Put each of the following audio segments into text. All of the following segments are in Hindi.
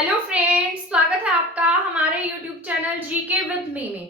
हेलो फ्रेंड्स, स्वागत है आपका हमारे YouTube channel GK with me में।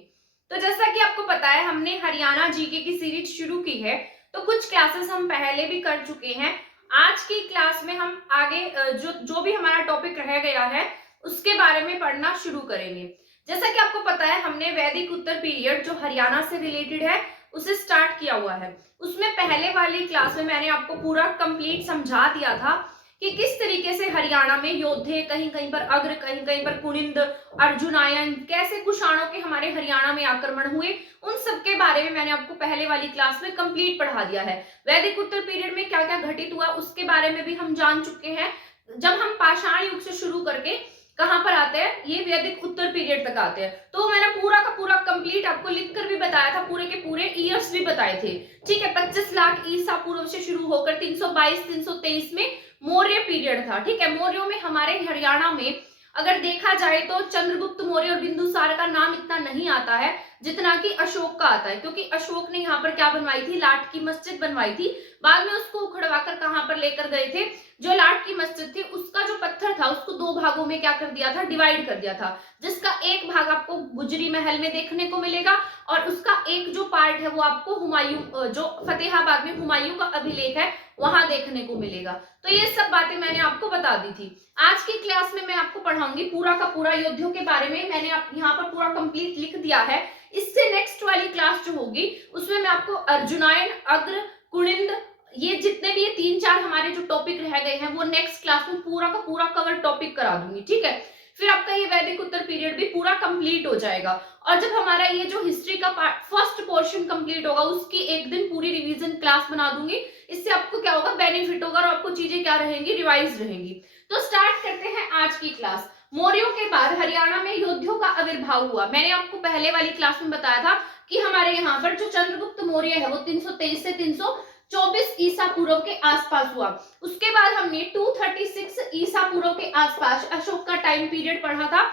तो जैसा कि आपको पता है, हमने हरियाणा जीके की सीरीज शुरू की है। तो कुछ क्लासेस हम पहले भी कर चुके हैं। आज की क्लास में हम आगे जो जो भी हमारा टॉपिक रह गया है उसके बारे में पढ़ना शुरू करेंगे। जैसा कि आपको पता है, हमने वैदिक उत्तर पीरियड जो हरियाणा से रिलेटेड है उसे स्टार्ट किया हुआ है। उसमें पहले वाली क्लास में मैंने आपको पूरा कंप्लीट समझा दिया था कि किस तरीके से हरियाणा में योद्धे, कहीं कहीं पर अग्र, कहीं कहीं पर कुनिंद, अर्जुनायन, कैसे कुषाणों के हमारे हरियाणा में आक्रमण हुए, उन सब के बारे में मैंने आपको पहले वाली क्लास में कंप्लीट पढ़ा दिया है। वैदिक उत्तर पीरियड में क्या क्या घटित हुआ उसके बारे में भी हम जान चुके हैं। जब हम पाषाण युग से शुरू करके कहां पर आते हैं, ये वैदिक उत्तर पीरियड तक आते हैं। तो मैंने पूरा का पूरा कंप्लीट आपको लिखकर भी बताया था, पूरे के पूरे ईयर्स भी बताए थे। ठीक है, 25 लाख ईसा पूर्व से शुरू होकर 322-323 में मौर्य पीरियड था। ठीक है, मौर्यों में हमारे हरियाणा में अगर देखा जाए तो चंद्रगुप्त मौर्य और बिंदुसार का नाम इतना नहीं आता है जितना कि अशोक का आता है, क्योंकि अशोक ने यहाँ पर क्या बनवाई थी, लाट की मस्जिद बनवाई थी। बाद में उसको उखड़वाकर कहां पर लेकर गए थे, जो लाट की मस्जिद थी उसका जो पत्थर था उसको दो भागों में क्या कर दिया था, डिवाइड कर दिया था, जिसका एक भाग आपको गुजरी महल में देखने को मिलेगा और उसका एक जो पार्ट है वो आपको हुमायूं, जो फतेहाबाद में हुमायूं का अभिलेख है वहां देखने को मिलेगा। तो ये सब बातें मैंने आपको बता दी थी। आज की क्लास में मैं आपको पढ़ाऊंगी पूरा का पूरा योद्धियों के बारे में। मैंने आप यहाँ पर पूरा कंप्लीट लिख दिया है। इससे नेक्स्ट वाली क्लास जो होगी उसमें मैं आपको अर्जुनायन, अग्र, कुनिंद, ये जितने भी ये 3-4 हमारे जो टॉपिक रह गए हैं वो नेक्स्ट क्लास में पूरा का पूरा कवर टॉपिक करा दूंगी। ठीक है, फिर आपका ये वैदिक उत्तर पीरियड भी पूरा कंप्लीट हो जाएगा। और जब हमारा ये जो हिस्ट्री का पार्ट फर्स्ट पोर्शन कंप्लीट होगा उसकी एक दिन पूरी रिवीजन क्लास बना दूंगी। इससे आपको क्या होगा, बेनिफिट होगा और आपको चीजें क्या रहेंगी, रिवाइज रहेंगी। तो स्टार्ट करते हैं आज की क्लास। मौर्यों के बाद हरियाणा में योद्धियों का आविर्भाव हुआ। मैंने आपको पहले वाली क्लास में बताया था कि हमारे यहाँ पर जो चंद्रगुप्त मौर्य है वो 323 से 324 ईसा पूर्व के आसपास हुआ। उसके बाद हमने 236 ईसा पूर्व के आसपास अशोक का टाइम पीरियड पढ़ा था।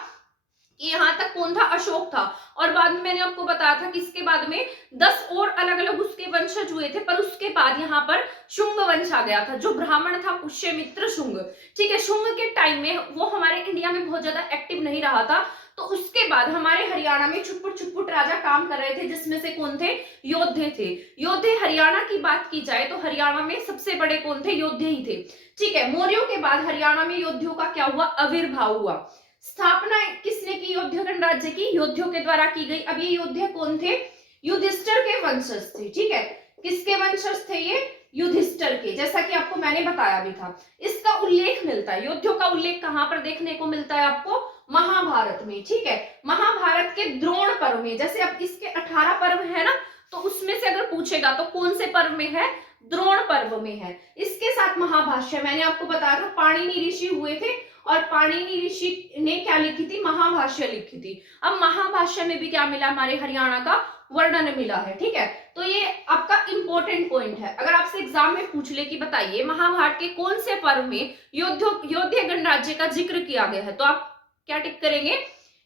यहाँ तक कौन था, अशोक था। और बाद में मैंने आपको बताया था कि इसके बाद में 10 और अलग अलग उसके वंशज हुए थे, पर उसके बाद यहाँ पर शुंग वंश आ गया था, जो ब्राह्मण था पुष्यमित्र शुंग। ठीक है, शुंग के टाइम में वो हमारे इंडिया में बहुत ज्यादा एक्टिव नहीं रहा था। तो उसके बाद हमारे हरियाणा में छुटपुट छुटपुट राजा काम कर रहे थे, जिसमें से कौन थे, योद्धे थे। योद्धे हरियाणा की बात की जाए तो हरियाणा में सबसे बड़े कौन थे, योद्धे ही थे। ठीक है, मौर्यों के बाद हरियाणा में योद्धियों का क्या हुआ, आविर्भाव हुआ। स्थापना किसने की, योद्ध गणराज्य की, योद्धियों के द्वारा की गई। अब ये योद्धे कौन थे, युधिष्ठिर के वंशज थे। ठीक है, किसके वंशज थे ये, युधिष्ठिर के, जैसा कि आपको मैंने बताया भी था। इसका उल्लेख मिलता है, योद्धियों का उल्लेख कहां पर देखने को मिलता है आपको, महाभारत में। ठीक है, महाभारत के द्रोण पर्व में। जैसे अब इसके 18 पर्व है ना, तो उसमें से अगर पूछेगा तो कौन से पर्व में है, द्रोण पर्व में है। इसके साथ महाभाष्य, मैंने आपको बताया था पाणिनि ऋषि हुए थे और पाणिनि ऋषि ने क्या लिखी थी, महाभाष्य लिखी थी। अब महाभाष्य में भी क्या मिला, हमारे हरियाणा का वर्णन मिला है। ठीक है, तो ये आपका इंपॉर्टेंट पॉइंट है। अगर आपसे एग्जाम में पूछ ले कि बताइए महाभारत के कौन से पर्व में योद्धे गणराज्य का जिक्र किया गया है, तो आप क्या टिक करेंगे,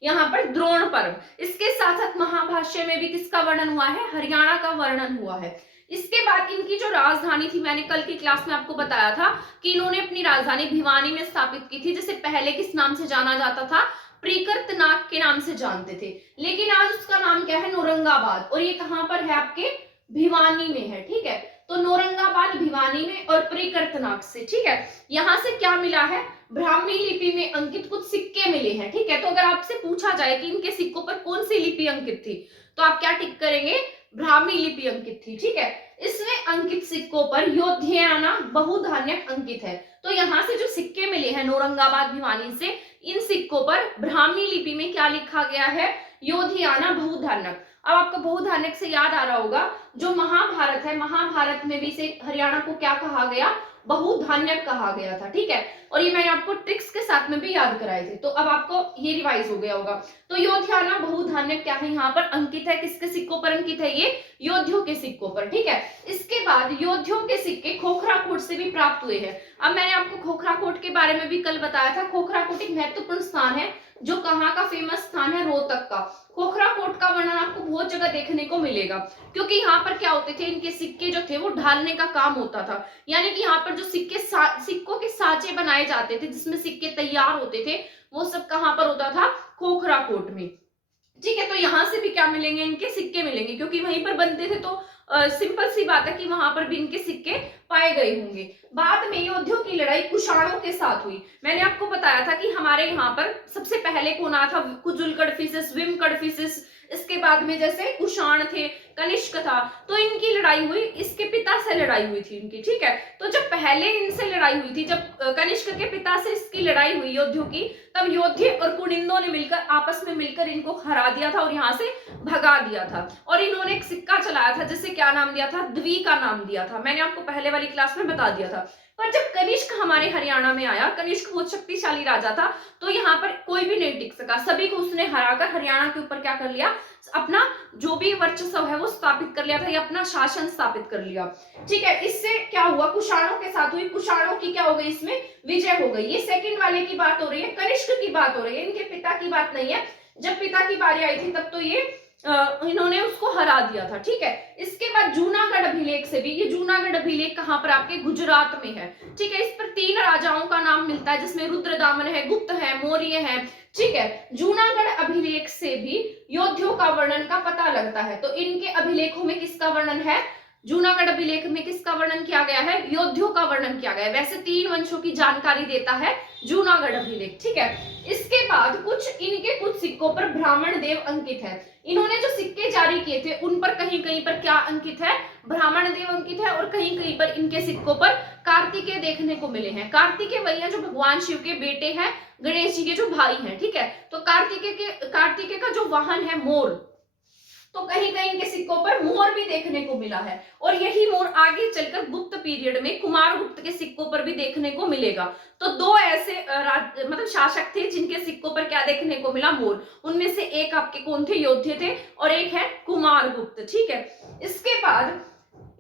यहाँ पर द्रोण पर्व। इसके साथ साथ महाभाष्य में भी किसका वर्णन हुआ है, हरियाणा का वर्णन हुआ है। इसके बाद इनकी जो राजधानी थी, मैंने कल की क्लास में आपको बताया था कि इन्होंने अपनी राजधानी भिवानी में स्थापित की थी, जिसे पहले किस नाम से जाना जाता था, प्रिकर्तनाग के नाम से जानते थे। लेकिन आज उसका नाम क्या है, नौरंगाबाद। और ये कहां पर है, आपके भिवानी में है। ठीक है, तो नौरंगाबाद भिवानी में और प्रिकर्तनाग से। ठीक है, यहां से क्या मिला है, ब्राह्मी लिपि में अंकित कुछ सिक्के मिले हैं। ठीक है, तो अगर आपसे पूछा जाए कि इनके सिक्कों पर कौन सी लिपि अंकित थी, तो आप क्या टिक करेंगे, ब्राह्मी लिपि अंकित थी। ठीक है, इसमें अंकित सिक्कों पर योध्ययाना बहुधान्यक अंकित है। तो यहाँ से जो सिक्के मिले हैं नौरंगाबाद भिवानी से, इन सिक्कों पर ब्राह्मी लिपि में क्या लिखा गया है, योध्ययाना बहुधान्यक। अब आपको बहुधान्यक से याद आ रहा होगा, जो महाभारत है, महाभारत में भी से हरियाणा को क्या कहा गया, बहुधान्यक कहा गया था। ठीक है, और ये मैंने आपको ट्रिक्स के साथ में भी याद कराए थे, तो अब आपको ये रिवाइज हो गया होगा। तो योध्याना बहुधान्यक क्या है, यहाँ पर अंकित है, किसके सिक्कों पर अंकित है, ये योद्धियों के सिक्कों पर। ठीक है, इसके बाद योद्धियों के सिक्के खोखराकोट से भी प्राप्त हुए हैं। अब मैंने आपको खोखराकोट के बारे में भी कल बताया था। खोखराकोट एक महत्वपूर्ण स्थान है, जो कहाँ का फेमस स्थान है, रोहतक का। खोखराकोट का वर्णन आपको बहुत जगह देखने को मिलेगा, क्योंकि यहाँ पर क्या होते थे, इनके सिक्के जो थे वो ढालने का काम होता था। यानी कि यहाँ पर जो सिक्कों के साँचे बनाए जाते थे, जिसमें सिक्के तैयार होते थे, वो सब कहाँ पर होता था? खोखरा कोट में। ठीक है, तो यहां से भी क्या मिलेंगे? इनके सिक्के मिलेंगे, क्योंकि वहीं पर बनते थे, तो सिंपल सी बात है कि वहां पर भी इनके सिक्के पाए गए होंगे। बाद में योद्धियों की लड़ाई कुषाणों के साथ हुई। मैंने आपको बताया था कि हमारे यहाँ पर सबसे पहले कौन आया था? कुजुल कडफिसिस, विम कडफिसिस, इसके बाद में जैसे कुषाण थे, कनिष्क था, तो इनकी लड़ाई हुई, इसके पिता से लड़ाई हुई थी इनकी। ठीक है, तो जब पहले इनसे लड़ाई हुई थी, जब कनिष्क के पिता से इसकी लड़ाई हुई योद्धियों की, तब योद्धे और कुनिंदों ने मिलकर आपस में मिलकर इनको हरा दिया था और यहाँ से भगा दिया था। और इन्होंने एक सिक्का चलाया था, जिसे क्या नाम दिया था? द्वि का नाम दिया था। मैंने आपको पहले वाली क्लास में बता दिया था। पर जब कनिष्क हमारे हरियाणा में आया, कनिष्क बहुत शक्तिशाली राजा था, तो यहाँ पर कोई भी नहीं टिक सका, सभी को उसने हराकर हरियाणा के ऊपर क्या कर लिया? अपना जो भी वर्चस्व है वो स्थापित कर लिया था, या अपना शासन स्थापित कर लिया। ठीक है, इससे क्या हुआ? कुषाणों के साथ हुई, कुषाणों की क्या हो गई? इसमें विजय हो गई। ये सेकंड वाले की बात हो रही है, कनिष्क की बात हो रही है, इनके पिता की बात नहीं है। जब पिता की बारी आई थी, तब तो ये इन्होंने उसको हरा दिया था। ठीक है, इसके बाद जूनागढ़ अभिलेख से भी, ये जूनागढ़ अभिलेख कहां पर? आपके गुजरात में है। ठीक है, इस पर 3 राजाओं का नाम मिलता है, जिसमें रुद्रदामन है, गुप्त है, मौर्य है। ठीक है, जूनागढ़ अभिलेख से भी योद्धियों का वर्णन का पता लगता है। तो इनके अभिलेखों में किसका वर्णन है? जूनागढ़ अभिलेख में किसका वर्णन किया गया है? योद्धियों का वर्णन किया गया है। वैसे 3 वंशों की जानकारी देता है जूनागढ़ अभिलेख। ठीक है, इसके बाद इनके कुछ सिक्कों पर ब्राह्मण देव अंकित है। इन्होंने जो सिक्के जारी किए थे, उन पर कहीं कहीं पर क्या अंकित है? ब्राह्मण देव अंकित है, और कहीं कहीं पर इनके सिक्कों पर कार्तिकेय देखने को मिले हैं। कार्तिकेय वही है जो भगवान शिव के बेटे हैं, गणेश जी के जो भाई हैं। ठीक है, तो कार्तिकेय का जो वाहन है मोर, तो कहीं कहीं इनके सिक्कों पर मोर भी देखने को मिला है। और यही मोर आगे चलकर गुप्त पीरियड में कुमार गुप्त के सिक्कों पर भी देखने को मिलेगा। तो 2 ऐसे मतलब शासक थे जिनके सिक्कों पर क्या देखने को मिला? मोर। उनमें से एक आपके कौन थे? योद्धे थे, और एक है कुमार गुप्त। ठीक है, इसके बाद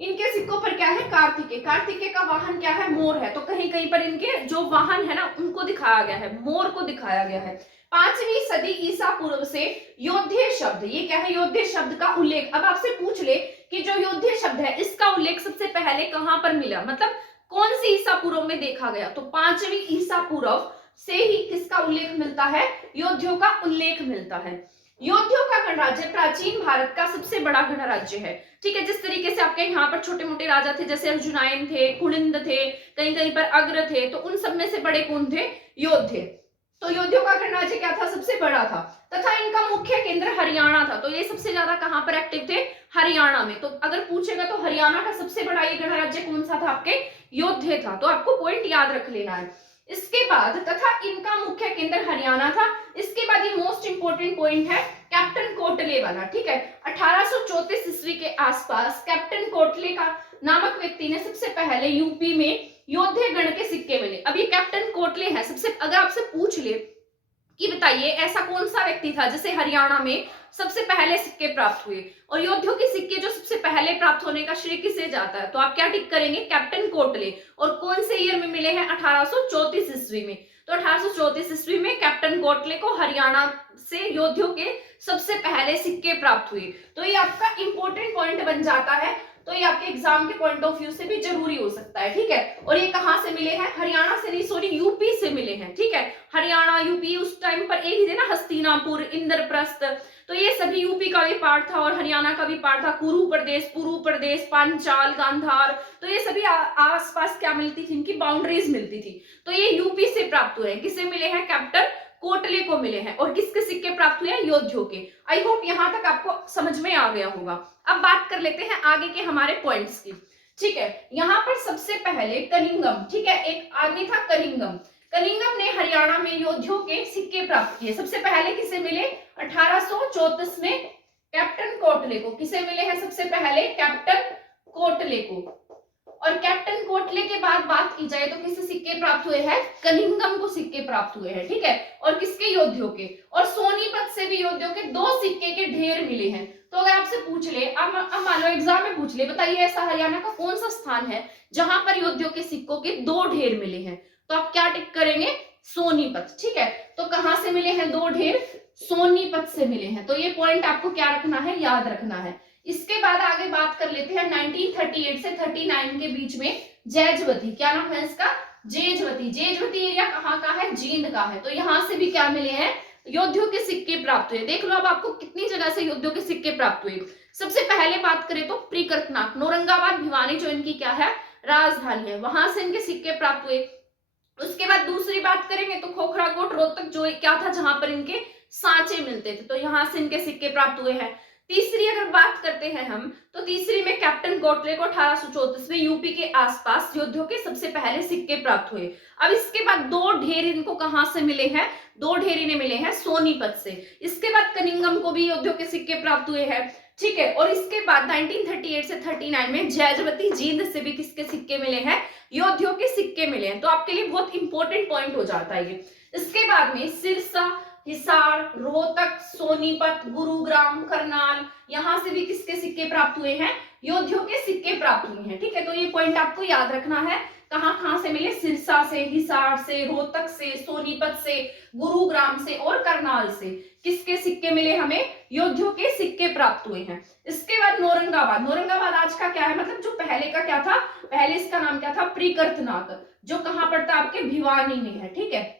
इनके सिक्कों पर क्या है? कार्तिकेय। कार्तिकेय का वाहन क्या है? मोर है। तो कहीं कहीं पर इनके जो वाहन है ना, उनको दिखाया गया है, मोर को दिखाया गया है। 5वीं सदी ईसा पूर्व से योद्धे शब्द, ये क्या है? योद्धे शब्द का उल्लेख। अब आपसे पूछ ले कि जो योद्धे शब्द है, इसका उल्लेख सबसे पहले कहां पर मिला, मतलब कौन सी ईसा पूर्व में देखा गया? तो 5वीं ईसा पूर्व से ही किसका उल्लेख मिलता है? योद्धियों का उल्लेख मिलता है। योद्धियों का गणराज्य प्राचीन भारत का सबसे बड़ा गणराज्य है। ठीक है, जिस तरीके से आपके यहाँ पर छोटे मोटे राजा थे, जैसे अर्जुनायन थे, कुनिंद थे, कहीं कहीं पर अग्र थे, तो उन सब में से बड़े कौन थे? योद्धे। तो योद्धियों का गणराज्य क्या था? सबसे बड़ा था, तथा इनका मुख्य केंद्र हरियाणा था। तो ये सबसे ज्यादा कहां पर एक्टिव थे? हरियाणा में। तो अगर पूछेगा तो हरियाणा का सबसे बड़ा ये गणराज्य कौन सा था? आपके योद्धे था। तो आपको पॉइंट याद रख लेना है। इसके बाद तथा इनका मुख्य केंद्र हरियाणा था। इसके बाद ये मोस्ट इंपोर्टेंट पॉइंट है कैप्टन कोटले वाला। ठीक है, 1834 ईस्वी के आसपास कैप्टन कोटले का नामक व्यक्ति ने सबसे पहले यूपी में योद्धे गण के सिक्के मिले। अब ये कैप्टन कोटले हैं। सबसे अगर आपसे पूछ ले कि बताइए ऐसा कौन सा व्यक्ति था जिसे हरियाणा में सबसे पहले सिक्के प्राप्त हुए, और योद्धियों के सिक्के जो सबसे पहले प्राप्त होने का श्रेय किसे जाता है? तो आप क्या टिक करेंगे? कैप्टन कोटले। और कौन से ईयर में मिले हैं? 1834 ईस्वी में। तो 1834 ईस्वी में कैप्टन कोटले को हरियाणा से योद्धियों के सबसे पहले सिक्के प्राप्त हुए। तो ये आपका इंपॉर्टेंट पॉइंट बन जाता है। तो ये आपके एग्जाम के पॉइंट ऑफ व्यू से भी जरूरी हो सकता है। ठीक है, और ये कहां से मिले हैं? हरियाणा से नहीं, सॉरी, यूपी से मिले हैं। ठीक है, हरियाणा यूपी उस टाइम पर एक ही थे ना, हस्तिनापुर, इंद्रप्रस्थ, तो ये सभी यूपी का भी पार्ट था और हरियाणा का भी पार्ट था। कुरु प्रदेश, पुरु प्रदेश, पांचाल, गांधार, तो ये सभी आसपास क्या मिलती थी? इनकी बाउंड्रीज मिलती थी। तो ये यूपी से प्राप्त हुए हैं। किसे मिले हैं? कैप्टन कोटले को मिले हैं। और किसके सिक्के प्राप्त हुए हैं? योद्धियों के। आई होप यहां तक आपको समझ में आ गया होगा। अब बात कर लेते हैं आगे के हमारे पॉइंट्स की। ठीक है, यहाँ पर सबसे पहले कनिंगम, ठीक है, एक आदमी था कनिंगम। कनिंगम ने हरियाणा में योद्धियों के सिक्के प्राप्त किए। सबसे पहले किसे मिले? 1834 में कैप्टन कोटले को। किसे मिले हैं सबसे पहले? कैप्टन कोटले को। और कैप्टन कोटले के बाद बात की जाए तो किसे सिक्के प्राप्त हुए हैं? कनिंगम को सिक्के प्राप्त हुए हैं। ठीक है, और किसके? योद्धियों के। और सोनीपत से भी योद्धियों के 2 सिक्के के ढेर मिले हैं। तो अगर आपसे पूछ ले, अब मान लो एग्जाम में पूछ ले, बताइए ऐसा हरियाणा का कौन सा स्थान है जहां पर योद्धियों के सिक्कों के 2 ढेर मिले हैं? तो आप क्या टिक करेंगे? सोनीपत। ठीक है, तो कहां से मिले हैं 2 ढेर? सोनीपत से मिले हैं। तो ये पॉइंट आपको क्या रखना है? याद रखना है। इसके बाद आगे बात कर लेते हैं 1938 से 39 के बीच में जैजवती, क्या नाम है इसका? जेजवती। जेजवती एरिया कहाँ का है? जींद का है। तो यहाँ से भी क्या मिले हैं? योद्धियों के सिक्के प्राप्त हुए। देख लो अब आपको कितनी जगह से योद्धियों के सिक्के प्राप्त हुए। सबसे पहले बात करें तो प्रिकर्तनाक, नौरंगाबाद भिवानी जो इनकी क्या है? राजधानी है, वहां से इनके सिक्के प्राप्त हुए। उसके बाद दूसरी बात करेंगे तो खोखराकोट रोहतक जो क्या था, जहां पर इनके सांचे मिलते थे, तो यहां से इनके सिक्के प्राप्त हुए हैं। तीसरी अगर बात करते हैं हम, तो तीसरी में कैप्टन कोटले को 1834 में यूपी के आसपास योद्धियों के सबसे पहले सिक्के प्राप्त हुए। अब इसके बाद दो ढेर इनको कहां से मिले हैं? दो ढेर इन्हें मिले हैं सोनीपत से। इसके बाद कनिंगम को भी योद्धियों के सिक्के प्राप्त हुए हैं, ठीक है। और इसके बाद 1938 से 39 में जयजवती जींद से भी किसके सिक्के मिले हैं? योद्धियों के सिक्के मिले हैं। तो आपके लिए बहुत इंपॉर्टेंट पॉइंट हो जाता है ये। इसके बाद में सिरसा, हिसार, रोहतक, सोनीपत, गुरुग्राम, करनाल, यहां से भी किसके सिक्के प्राप्त हुए हैं? योद्धियों के सिक्के प्राप्त हुए हैं, ठीक है। तो ये पॉइंट आपको याद रखना है। कहां कहां से मिले? सिरसा से, हिसार से, रोहतक से, सोनीपत से, गुरुग्राम से और करनाल से किसके सिक्के मिले हमें? योद्धियों के सिक्के प्राप्त हुए हैं। इसके बाद नौरंगाबाद। नौरंगाबाद आज का क्या है, मतलब जो पहले का क्या था? पहले इसका नाम क्या था? प्रिकर्तनाक, जो कहां पड़ता है? आपके भिवानी में है, ठीक है।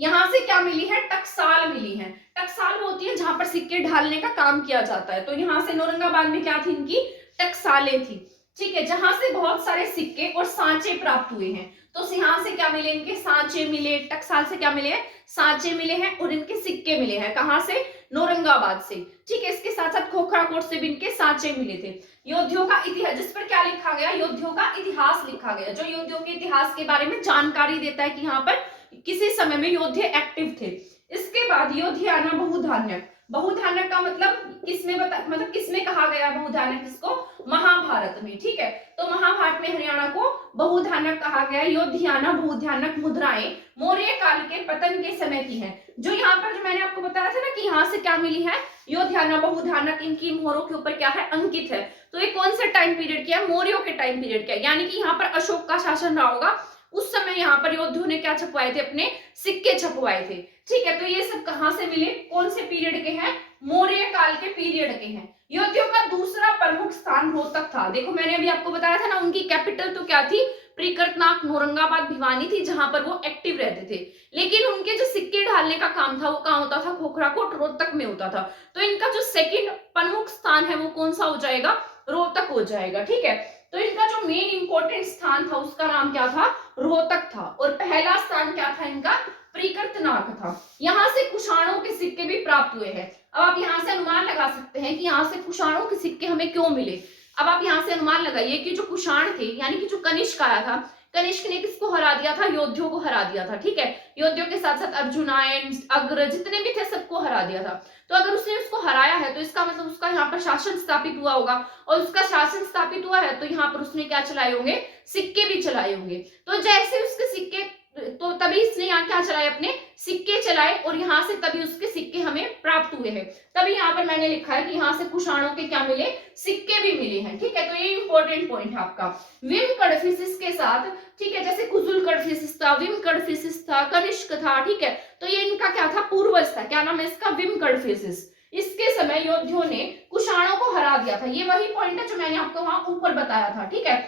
यहां से क्या मिली है? टकसाल मिली है। टकसाल वो होती है जहां पर सिक्के ढालने का काम किया जाता है। तो यहां से नौरंगाबाद में क्या थी? इनकी टकसालें थी, ठीक है, जहां से बहुत सारे सिक्के और सांचे प्राप्त हुए हैं। तो यहाँ से क्या मिले? इनके सांचे मिले। टकसाल से क्या मिले हैं? सांचे मिले हैं और इनके सिक्के मिले हैं। कहां से? नौरंगाबाद से, ठीक है। इसके साथ साथ खोखराकोट से भी इनके सांचे मिले थे। योद्धियों का इतिहास, जिस पर क्या लिखा गया? योद्धियों का इतिहास लिखा गया, जो योद्धियों के इतिहास के बारे में जानकारी देता है कि यहाँ पर किसी समय में योद्धे एक्टिव थे। इसके बाद योद्धियाना बहुधान्यक। बहुधान्यक का मतलब किसमें मतलब किसमें कहा गया बहुधान्यक? किसको? महाभारत में, ठीक है। तो महाभारत में हरियाणा को बहुधान्यक कहा गया। योद्धियाना बहुधान्यक मुद्राएं मौर्य काल के पतन के समय की हैं। जो यहाँ पर जो मैंने आपको बताया था ना कि यहाँ से क्या मिली है? योद्धियाना बहुधान्यक, इनकी मोहरों के ऊपर क्या है? अंकित है। तो ये कौन सा टाइम पीरियड किया? मौर्यों के टाइम पीरियड किया, यानी कि यहाँ पर अशोक का शासन रहा होगा। उस समय यहाँ पर योद्धियों ने क्या छपवाए थे? अपने सिक्के छपवाए थे, ठीक है। तो ये सब कहां से मिले? कौन से पीरियड के हैं? मौर्य काल के पीरियड के हैं। योद्धियों का दूसरा प्रमुख स्थान रोहतक था। देखो मैंने अभी आपको बताया था ना, उनकी कैपिटल तो क्या थी? प्रिकर्तनाक, नौरंगाबाद, भिवानी थी, जहां पर वो एक्टिव रहते थे। लेकिन उनके जो सिक्के ढालने का काम था वो कहाँ होता था? खोखराकोट, रोहतक में होता था। तो इनका जो सेकंड प्रमुख स्थान है वो कौन सा हो जाएगा? रोहतक हो जाएगा, ठीक है। तो इनका जो मेन इंपॉर्टेंट स्थान था उसका नाम क्या था? रोहतक था। और पहला स्थान क्या था इनका? प्रिकर्तनाक था। यहाँ से कुषाणों के सिक्के भी प्राप्त हुए हैं। अब आप यहाँ से अनुमान लगा सकते हैं कि यहाँ से कुषाणों के सिक्के हमें क्यों मिले। अब आप यहाँ से अनुमान लगाइए कि जो कुषाण थे, यानी कि जो कनिष्क आया था, कनिष्क ने किसको हरा दिया था? योद्धियों को हरा दिया था, ठीक है। योद्धियों के साथ साथ अर्जुनायन, अग्र, जितने भी थे सबको हरा दिया था। तो अगर उसने उसको हराया है तो इसका मतलब उसका यहाँ पर शासन स्थापित हुआ होगा, और उसका शासन स्थापित हुआ है तो यहाँ पर उसने क्या चलाए होंगे? सिक्के भी चलाए होंगे। तो जैसे उसके सिक्के, तो तभी इसने यहाँ क्या चलाए? अपने सिक्के चलाए, और यहाँ से तभी उसके सिक्के हमें प्राप्त हुए हैं। तभी यहाँ पर मैंने लिखा है कि यहाँ से कुषाणों के क्या मिले? सिक्के भी मिले हैं, ठीक है। तो ये इंपॉर्टेंट पॉइंट है आपका। विम कडफिसिस के साथ, ठीक है, जैसे कुजुल कडफिसिस था, विम कडफिसिस था, कनिष्क था, ठीक है। तो ये इनका क्या था? पूर्वज था। क्या नाम है इसका? विम कडफिसिस। इसके समय योद्धियों ने कुषाणों को हरा दिया था। ये वही पॉइंट है जो मैंने आपको वहां ऊपर बताया था, ठीक है।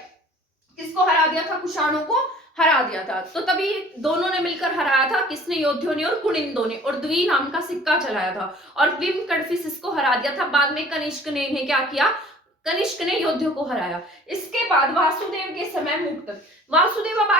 किसको हरा दिया था? कुषाणों को हरा दिया था। तो तभी दोनों ने मिलकर हराया था। किसने? योद्धियों ने और कुनिंदों ने, और द्वि नाम का सिक्का चलाया था, और विम कडफिसिस को हरा दिया था। बाद में कनिष्क ने इन्हें क्या किया? कनिष्क ने योद्धियों को हराया। इसके बाद वासुदेव के समय मुक्त। वासुदेव अब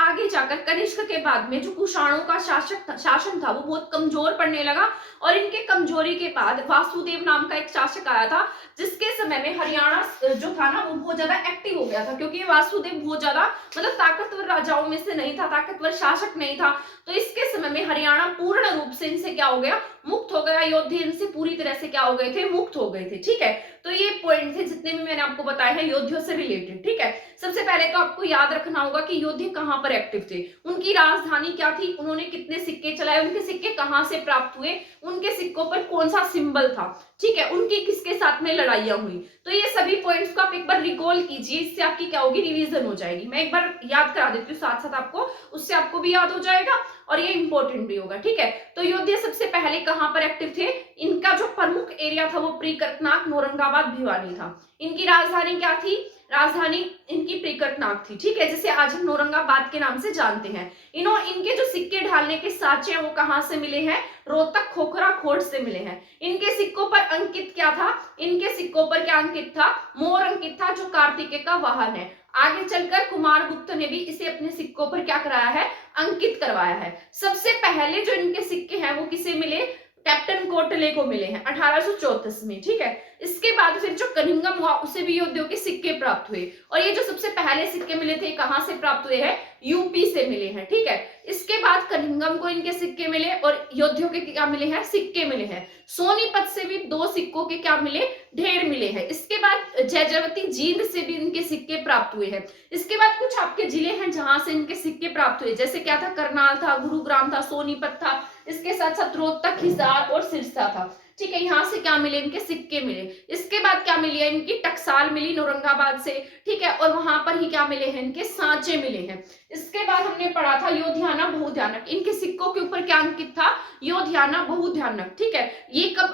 आगे जाकर कनिष्क के बाद में जो कुषाणों का शासन था वो बहुत कमजोर पड़ने लगा, और इनके कमजोरी के बाद वासुदेव नाम का एक शासक आया था, जिसके समय में हरियाणा जो था ना वो बहुत ज्यादा एक्टिव हो गया था, क्योंकि वासुदेव बहुत ज्यादा मतलब ताकतवर राजाओं में से नहीं था, ताकतवर शासक नहीं था। तो इसके समय में हरियाणा पूर्ण रूप से इनसे क्या हो गया? मुक्त हो गया। योद्धे इनसे पूरी तरह से क्या हो गए थे? मुक्त हो गए थे, ठीक है। तो ये पॉइंट थे जितने भी मैंने आपको बताए हैं योद्धियों से रिलेटेड, ठीक है। सबसे पहले तो आपको याद रखना होगा कि योद्धे कहां पर एक्टिव थे, उनकी राजधानी क्या थी, उन्होंने कितने सिक्के चलाए, उनके सिक्के कहां से प्राप्त हुए, उनके सिक्कों पर कौन सा सिंबल था, ठीक है, उनकी किसके साथ में लड़ाइयां हुई। तो ये सभी पॉइंट्स को आप एक बार रिकॉल कीजिए, इससे आपकी क्या होगी? रिवीजन हो जाएगी। मैं एक बार याद करा देती हूँ साथ साथ आपको, उससे आपको भी याद हो जाएगा और ये इंपॉर्टेंट भी होगा, ठीक है। तो योद्धे सबसे पहले कहां पर एक्टिव थे? इनका जो प्रमुख एरिया था वो प्रिकर्तनाक, नौरंगाबाद, भिवानी था। इनकी राजधानी क्या थी? राजधानी इनकी प्रिकटनाग थी, ठीक है, जिसे आज हम औरंगाबाद के नाम से जानते हैं। इनके जो सिक्के ढालने के साँचे हैं वो कहाँ से मिले हैं? रोहतक खोखरा खोड़ से मिले हैं। इनके सिक्कों पर अंकित क्या था? इनके सिक्कों पर क्या अंकित था? मोर अंकित था, जो कार्तिकेय का वाहन है। आगे चलकर कुमारगुप्त ने भी इसे अपने सिक्कों पर क्या कराया है? अंकित करवाया है। सबसे पहले जो इनके सिक्के हैं वो किसे मिले? कैप्टन कोटले को मिले हैं 1834 में, ठीक है। इसके बाद फिर जो कनिंघम हुआ उसे भी योद्धियों के सिक्के प्राप्त हुए, और ये जो सबसे पहले सिक्के मिले थे कहां से प्राप्त हुए हैं? यूपी से मिले हैं, ठीक है। इसके बाद कनिंघम को इनके सिक्के मिले और योद्धियों के क्या मिले हैं? सिक्के मिले हैं। सोनीपत से भी 2 सिक्कों के क्या मिले? ढेर मिले हैं। इसके बाद जयजवती जींद से भी इनके सिक्के प्राप्त हुए हैं। इसके बाद कुछ आपके जिले हैं जहां से इनके सिक्के प्राप्त हुए, जैसे क्या था? करनाल था, गुरुग्राम था, सोनीपत था, इसके साथ साथ रोहतक, हिसार और सिरसा था, ठीक है। यहाँ से क्या मिले? इनके सिक्के मिले। इसके बाद क्या मिली है? इनकी टकसाल मिली औरंगाबाद से, ठीक है, और वहां पर ही क्या मिले हैं? इनके सांचे मिले हैं। इसके बाद हमने पढ़ा था योधियाना बहुध्यानक, इनके सिक्कों के ऊपर क्या अंकित था? योधियाना बहुध्यानक, ठीक है।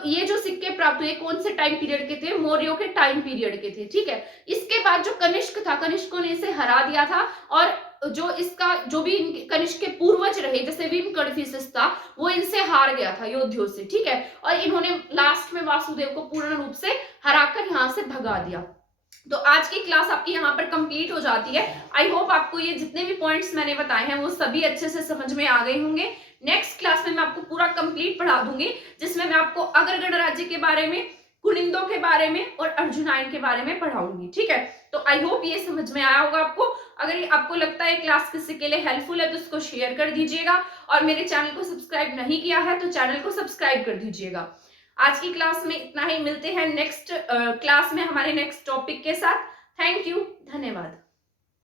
ये जो सिक्के प्राप्त हुए कौन से टाइम पीरियड के थे? मौर्यों के टाइम पीरियड के थे, ठीक है। इसके बाद जो कनिष्क था, कनिष्कों ने इसे हरा दिया था, और जो भी कनिष्क के पूर्वज रहे, जैसे भीम कडफिसेस था, वो इनसे हार गया था योद्धियों से, ठीक है, और इन्होंने लास्ट में वासुदेव को पूर्ण रूप से हराकर यहाँ से भगा दिया। तो आज की क्लास आपकी यहाँ पर कंप्लीट हो जाती है। आई होप आपको ये जितने भी पॉइंट्स मैंने बताए हैं वो सभी अच्छे से समझ में आ गए होंगे। नेक्स्ट क्लास में मैं आपको पूरा कंप्लीट पढ़ा दूंगी, जिसमें मैं आपको अगरगढ़ राज्य के बारे में, कुनिंदों के बारे में और अर्जुनायन के बारे में पढ़ाऊंगी, ठीक है। तो आई होप ये समझ में आया होगा आपको। अगर ये आपको लगता है क्लास किसी के लिए हेल्पफुल है तो इसको शेयर कर दीजिएगा, और मेरे चैनल को सब्सक्राइब नहीं किया है तो चैनल को सब्सक्राइब कर दीजिएगा। आज की क्लास में इतना ही, मिलते हैं नेक्स्ट क्लास में हमारे नेक्स्ट टॉपिक के साथ। थैंक यू, धन्यवाद।